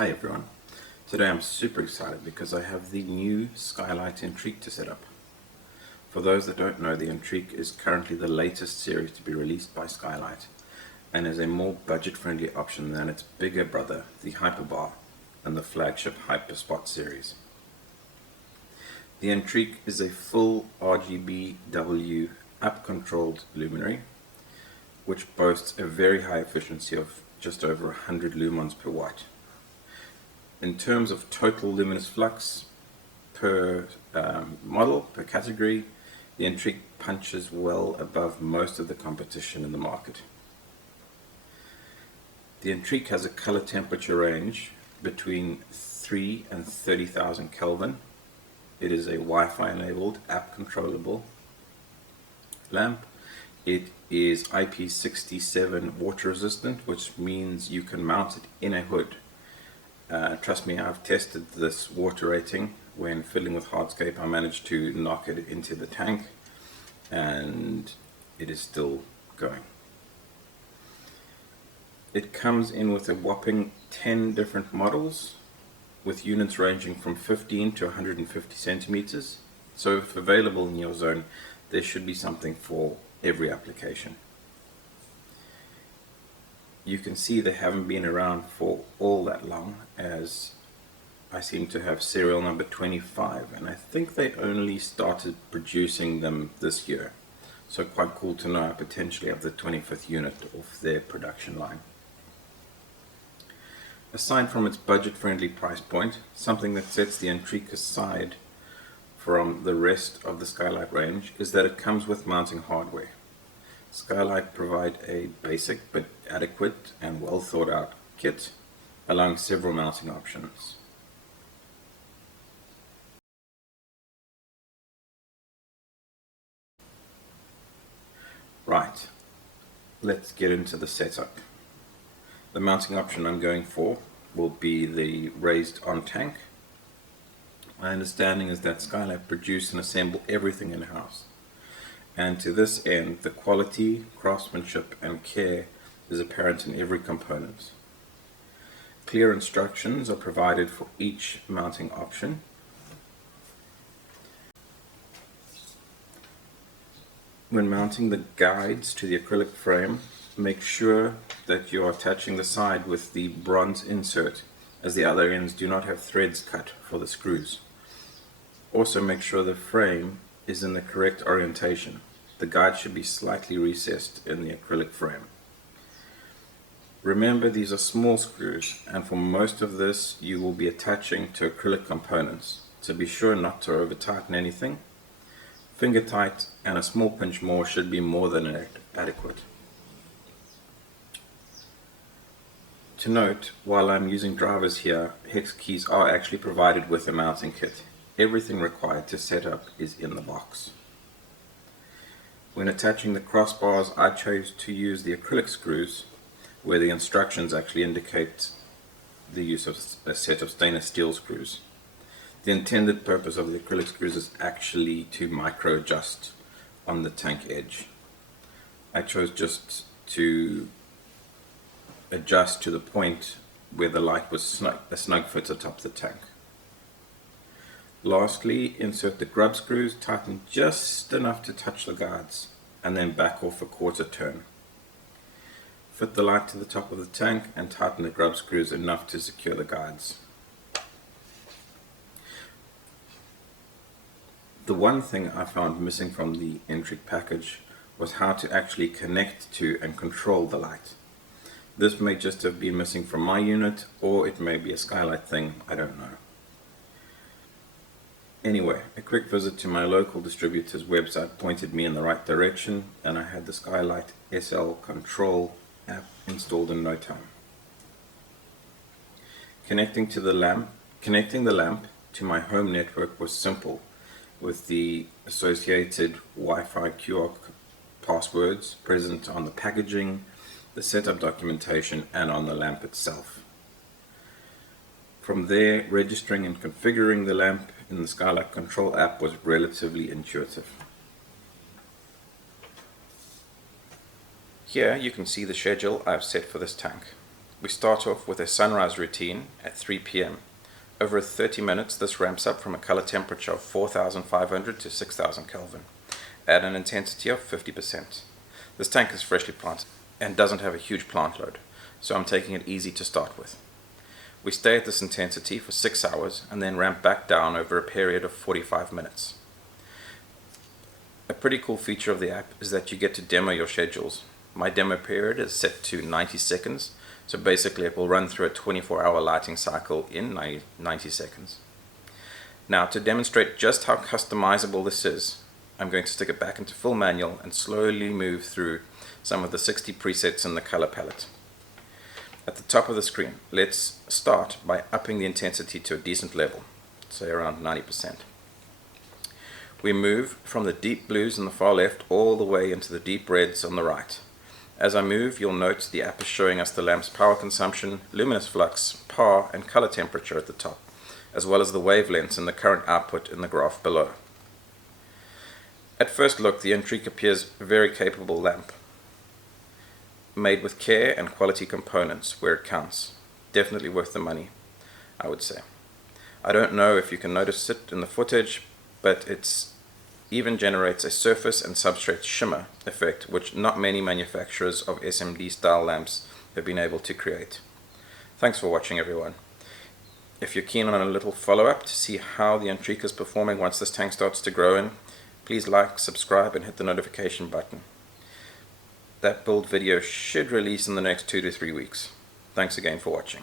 Hi everyone. Today I'm super excited because I have the new Skylight ENTRQ to set up. For those that don't know, the ENTRQ is currently the latest series to be released by Skylight and is a more budget-friendly option than its bigger brother, the Hyperbar, and the flagship Hyperspot series. The ENTRQ is a full RGBW app-controlled luminary which boasts a very high efficiency of just over 100 lumens per watt. In terms of total luminous flux per model, per category, the ENTRQ punches well above most of the competition in the market. The ENTRQ has a color temperature range between 3 and 30,000 Kelvin. It is a Wi-Fi enabled, app controllable lamp. It is IP67 water resistant, which means you can mount it in a hood. Trust me, I've tested this water rating. When filling with hardscape, I managed to knock it into the tank and it is still going. It comes in with a whopping 10 different models with units ranging from 15 to 150 centimeters. So if available in your zone, there should be something for every application. You can see they haven't been around for all that long, as I seem to have serial number 25, and I think they only started producing them this year. So quite cool to know I potentially have the 25th unit of their production line. Aside from its budget-friendly price point, something that sets the ENTRQ aside from the rest of the Skylight range is that it comes with mounting hardware. Skylight provide a basic but adequate and well thought out kit, allowing several mounting options. Right, let's get into the setup. The mounting option I'm going for will be the raised on tank. My understanding is that Skylight produce and assemble everything in-house. And to this end, the quality, craftsmanship and care is apparent in every component. Clear instructions are provided for each mounting option. When mounting the guides to the acrylic frame, make sure that you are attaching the side with the bronze insert, as the other ends do not have threads cut for the screws. Also make sure the frame is in the correct orientation. The guide should be slightly recessed in the acrylic frame. Remember, these are small screws, and for most of this you will be attaching to acrylic components, so be sure not to over tighten anything. Finger tight and a small pinch more should be more than adequate. To note, while I'm using drivers here, hex keys are actually provided with a mounting kit. Everything required to set up is in the box. When attaching the crossbars, I chose to use the acrylic screws, where the instructions actually indicate the use of a set of stainless steel screws. The intended purpose of the acrylic screws is actually to micro adjust on the tank edge. I chose just to adjust to the point where the light was a snug fit atop the tank. Lastly, insert the grub screws, tighten just enough to touch the guides, and then back off a quarter turn. Fit the light to the top of the tank and tighten the grub screws enough to secure the guides. The one thing I found missing from the ENTRQ package was how to actually connect to and control the light. This may just have been missing from my unit, or it may be a Skylight thing, I don't know. Anyway, a quick visit to my local distributor's website pointed me in the right direction, and I had the Skylight SL Control app installed in no time. Connecting the lamp to my home network was simple, with the associated Wi-Fi QR passwords present on the packaging, the setup documentation, and on the lamp itself. From there, registering and configuring the lamp in the Skylight Control app was relatively intuitive. Here you can see the schedule I've set for this tank. We start off with a sunrise routine at 3 p.m. Over 30 minutes, this ramps up from a color temperature of 4,500 to 6,000 Kelvin at an intensity of 50%. This tank is freshly planted and doesn't have a huge plant load, so I'm taking it easy to start with. We stay at this intensity for 6 hours and then ramp back down over a period of 45 minutes. A pretty cool feature of the app is that you get to demo your schedules. My demo period is set to 90 seconds, so basically it will run through a 24-hour lighting cycle in 90 seconds. Now, to demonstrate just how customizable this is, I'm going to stick it back into full manual and slowly move through some of the 60 presets in the color palette. At the top of the screen, let's start by upping the intensity to a decent level, say around 90%. We move from the deep blues on the far left all the way into the deep reds on the right. As I move, you'll note the app is showing us the lamp's power consumption, luminous flux, PAR and color temperature at the top, as well as the wavelengths and the current output in the graph below. At first look, the ENTRIQ appears a very capable lamp, made with care and quality components where it counts. Definitely worth the money, I would say. I don't know if you can notice it in the footage, but it even generates a surface and substrate shimmer effect, which not many manufacturers of SMD style lamps have been able to create. Thanks for watching, everyone. If you're keen on a little follow-up to see how the ENTRIQ is performing once this tank starts to grow in, please like, subscribe and hit the notification button. That build video should release in the next 2 to 3 weeks. Thanks again for watching.